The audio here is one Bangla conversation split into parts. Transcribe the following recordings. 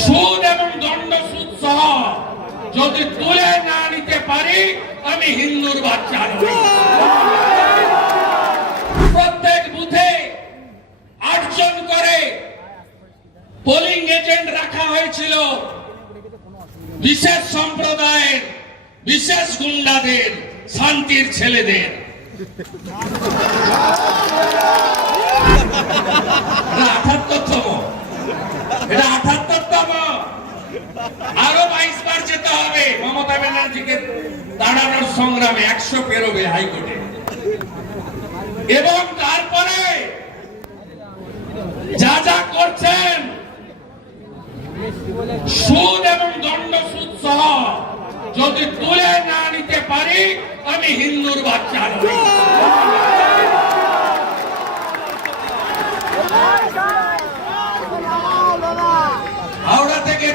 সুদ এবং দণ্ড সুদ সহ যদি তুলে না নিতে পারি, আমি হিন্দুর বাচ্চা প্রত্যেক বুথে আটজন করে পোলিং এজেন্ট রাখা হয়েছিল। বিশেষ সম্প্রদায়ের, বিশেষ গুন্ডাদের, শান্তির ছেলেদের। আঠাত্তরতম আরও বাইশ বার যেতে হবে। মমতা ব্যানার্জিকে দাঁড়ানোর সংগ্রামে একশো পেরোবে হাইকোর্টে। এবং তারপরে যা যা করছেন, সুদ এবং দণ্ড সুদ সহ যদি তুলে না নিতে পারি, আমি হিন্দুর বাচ্চা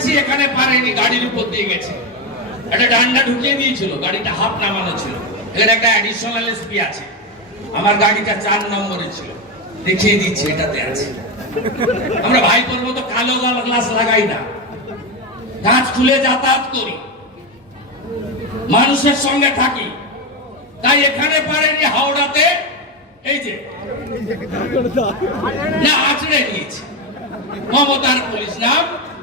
গেছি এখানে পারেনি, গাড়ির উপর দিয়ে গেছে। একটা ডান্ডা ঢুকিয়ে দিয়েছিল, গাড়িটা হাফ নামানো ছিল। এখানে একটা অ্যাডিশনাল এসপি আছে। আমার গাড়িটা চার নম্বরে ছিল। দেখিয়ে দিচ্ছে, এটাতে আছে। আমরা ভাইপোর মতো কালো গ্লাস লাগাই না। কাজ খুলে যাতায়াত করি। মানুষের সঙ্গে থাকি। তাই এখানে পারেনি হাওড়াতে, এই যে। না আছড়ে নিয়েছে। মমতার পুলিশ নাম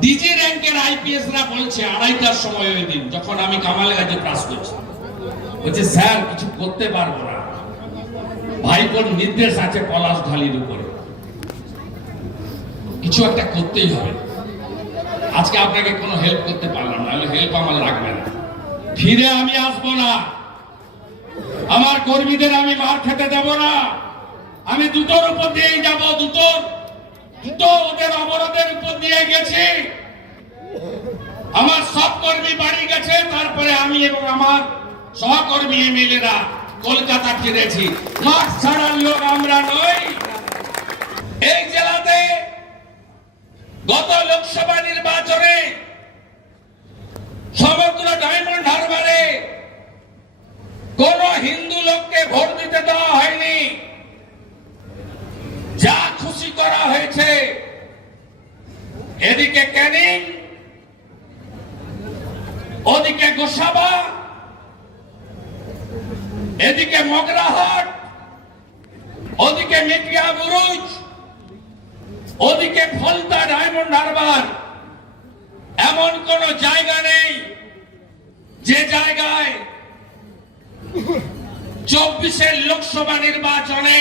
ডিজি র্যাঙ্কের আইপিএস রা বলছে আড়াইটার সময় ওই দিন, যখন আমি কামাল গাছে ক্লাস করছি। বলছে, স্যার, কিছু করতে পারব না। ভাইপোর নির্দেশ আছে পলাশ ঢালির উপরে। কিছু একটা করতেই হবে। আজকে আপনাকে কোনো হেল্প করতে পারলাম না হেল্প আমার লাগবে না। ফিরে আমি আসব না। আমার কর্মীদের আমি মার খেতে দেব না। আমি দুটোর উপর দিয়েই যাব, দুটোর দুটো ওদের অবরোধের উপর দিয়ে গেছি। আমার সব কর্মী বাড়ি গেছে, তারপরে আমি এবং আমার সহকর্মী এমএলএরা কলকাতা ফিরেছি। মাঠ ছাড়ার লোক আমরা নই। এই জেলাতে গত লোকসভা নির্বাচনে সমগ্র ডায়মন্ড হারবারে কোন হিন্দু লোককে ভোট দিতে দেওয়া হয়নি যা খুশি করা হয়েছে এদিকে ক্যানিং ওদিকে গোসাবা, এদিকে মগরাহাট, ওদিকে মেটিয়া বুরুজ, ওদিকে ফলতা ডায়মন্ড হারবার। এমন কোন জায়গা নেই যে জায়গায় চব্বিশের লোকসভা নির্বাচনে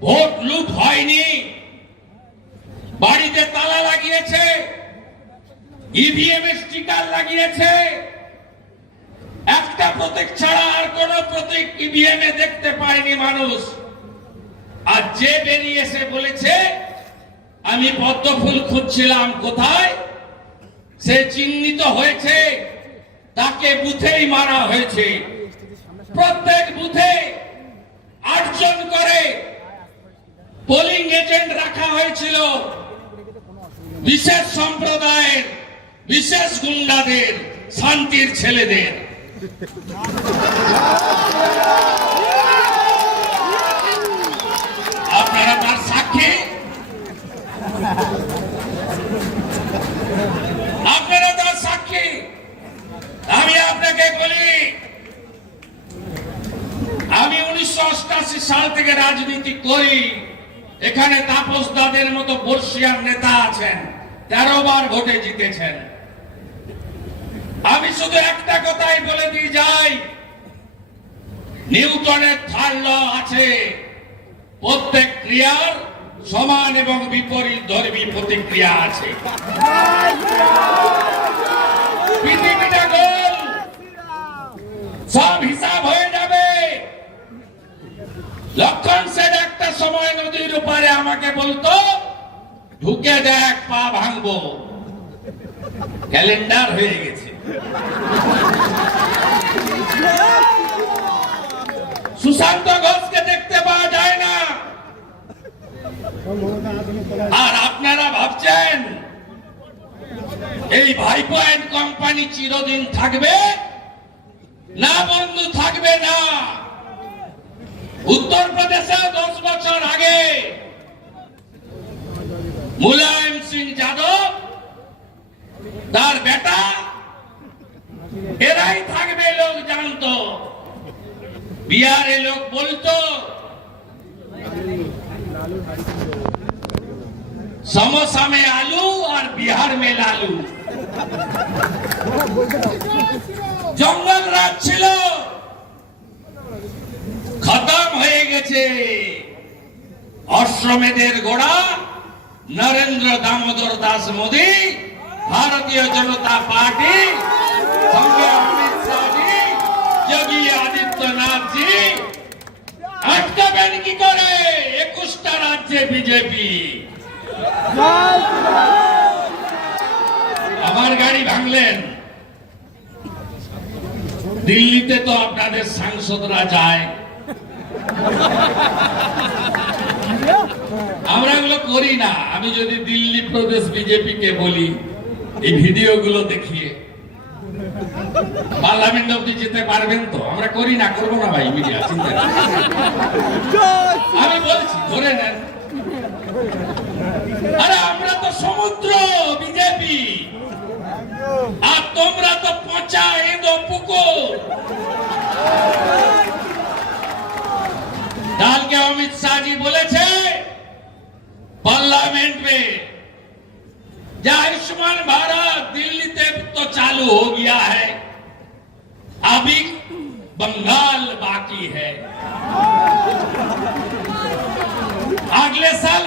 ভোট লুট হয়নি। বাড়িতে তালা লাগিয়েছে। ইভিএম এর স্টিকার লাগিয়েছে। একটা প্রতীক ছাড়া আর কোন প্রতীক ইভিএম এ দেখতে পায়নি মানুষ। আর যে বেরিয়ে এসে বলেছে, আমি পদ্ম ফুল খুঁজছিলাম কোথায়? সে চিহ্নিত হয়েছে। তাকে বুথেই মারা হয়েছে। প্রত্যেক বুথে আটজন করে পোলিং এজেন্ট রাখা হয়েছিল। বিশেষ সম্প্রদায়ের বিশেষ গুন্ডাদের, শান্তির ছেলেদের। আপনারা তার সাক্ষী? আপনারা তার সাক্ষী? আমি আপনাকে বলি, আমি উনিশশো সাল থেকে রাজনীতি করি। এখানে তাপস দাদের মতো বর্ষিয়ার নেতা আছেন, তেরো বার ভোটে জিতেছেন। শুধু একটা কথাই বলে দিয়ে যাই। নিউটনের থার্ড ল আছে। প্রত্যেক ক্রিয়ার সমান এবং বিপরীত ধর্মী প্রতিক্রিয়া আছে। পৃথিবীটা গোল। সব হিসাব হয়ে যাবে। লক্ষণ সেন একটা সময় নদীর উপরে আমাকে বলতো, ঢুকে দেখ, পা ভাঙবো। ক্যালেন্ডার হয়ে গেছে। সুশান্ত ঘোষকে দেখতে পাওয়া যায় না। আর আপনারা ভাবছেন, এই ভাইপো অ্যান্ড কোম্পানি চিরদিন থাকবে? না বন্ধু, থাকবে না। উত্তরপ্রদেশে দশ বছর আগে মুলায়ম সিং যাদব, তার বেটা এরাই থাকবে লোক জানতো। বিহারে লোক বলতো সমসা মে আলু আর বিহার মে লালু। জঙ্গল রাজ ছিল, খতম হয়ে গেছে। অশ্রমেদের গোড়া, নরেন্দ্র দামোদর দাস মোদী, ভারতীয় জনতা পার্টি আমার গাড়ি ভাঙলেন। দিল্লিতে তো আপনাদের সাংসদরা যায়। আমরা এগুলো করি না। আমি যদি দিল্লি প্রদেশ বিজেপি কে বলি, এই ভিডিওগুলো দেখিয়ে। পার্লামেন্ট অব্দি যেতে পারবেন তো। আমরা করি না, করব না ভাই, মিডিয়া, চিন্তা আমি বলছি, ধরে নেন। আরে, আমরা তো সমুদ্র, বিজেপি। আর তোমরা তো পচা এদ পুকুর। কালকে অমিত শাহজি বলেছে, পার্লামেন্ট মে যে আয়ুষ্মান ভারত चालू हो गया है। अभी बंगाल बाकी है। अगले साल